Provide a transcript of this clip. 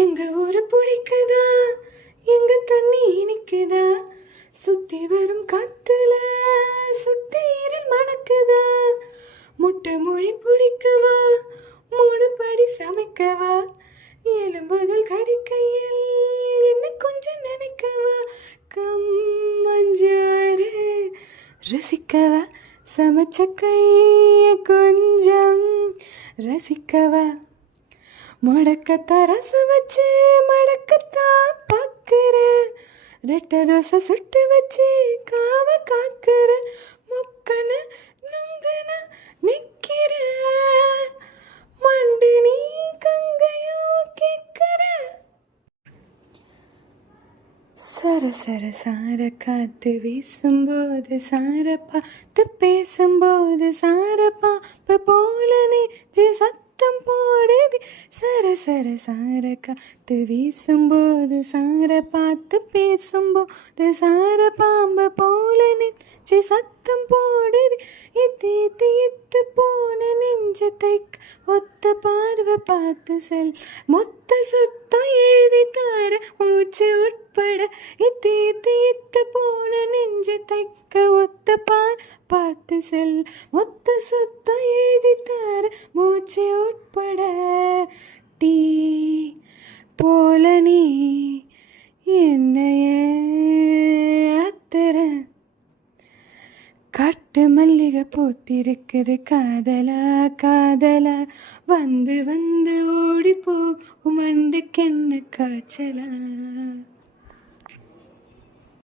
எங்க ஊரு பிடிக்குதா, எங்க தண்ணி இனிக்குதா, சுத்தி வரும் காத்துல சுட்டீரில் மணக்குதா, முட்டை மொழி பிடிக்கவா, மூணு படி சமைக்கவா, எலும்புகள் கடிக்கையில் என்ன கொஞ்சம் நினைக்கவா, கம்மஞ்சோறு ரசிக்கவா, சமைச்ச கைய கொஞ்சம் ரசிக்கவா, முடக்கத்தான் ரசம் வச்சு மடக்கத்தான் பார்க்குற, ரெட்டை தோசை சுட்டு வச்சு காவ காக்குற, முக்கன நுங்கன நிற்கிற, மண்டு நீ கங்கையோ கேட்கிற, சர சர சார காத்து வீசும்போது சார பார்த்து பேசும்போது சார பாம்பு போல நெஞ்சு சத்தம் போடுது, சர சர சார காத்து வீசும்போது சார பார்த்து பேசும்போது சார பாம்பு போல நெஞ்சு சத்தம் போடுது, இத்து போன நெஞ்சத்தை ஒத்த பார்வை பார்த்து செல், மொத்த சுத்தம் எழுதி தார மூச்சு உட்பட, இத்து போன நெஞ்சத்தை ஒத்த பார்த்து செல், மொத்த சுத்தம் எழுதி தார மூச்சு உட்பட, டீ போல நீ என்னைய அத்தர, காட்டு மல்லிகை பூத்திருக்குது காதலா காதலா, வந்து வந்து ஓடி போ மண்டுக்கென்ன காய்ச்சலா.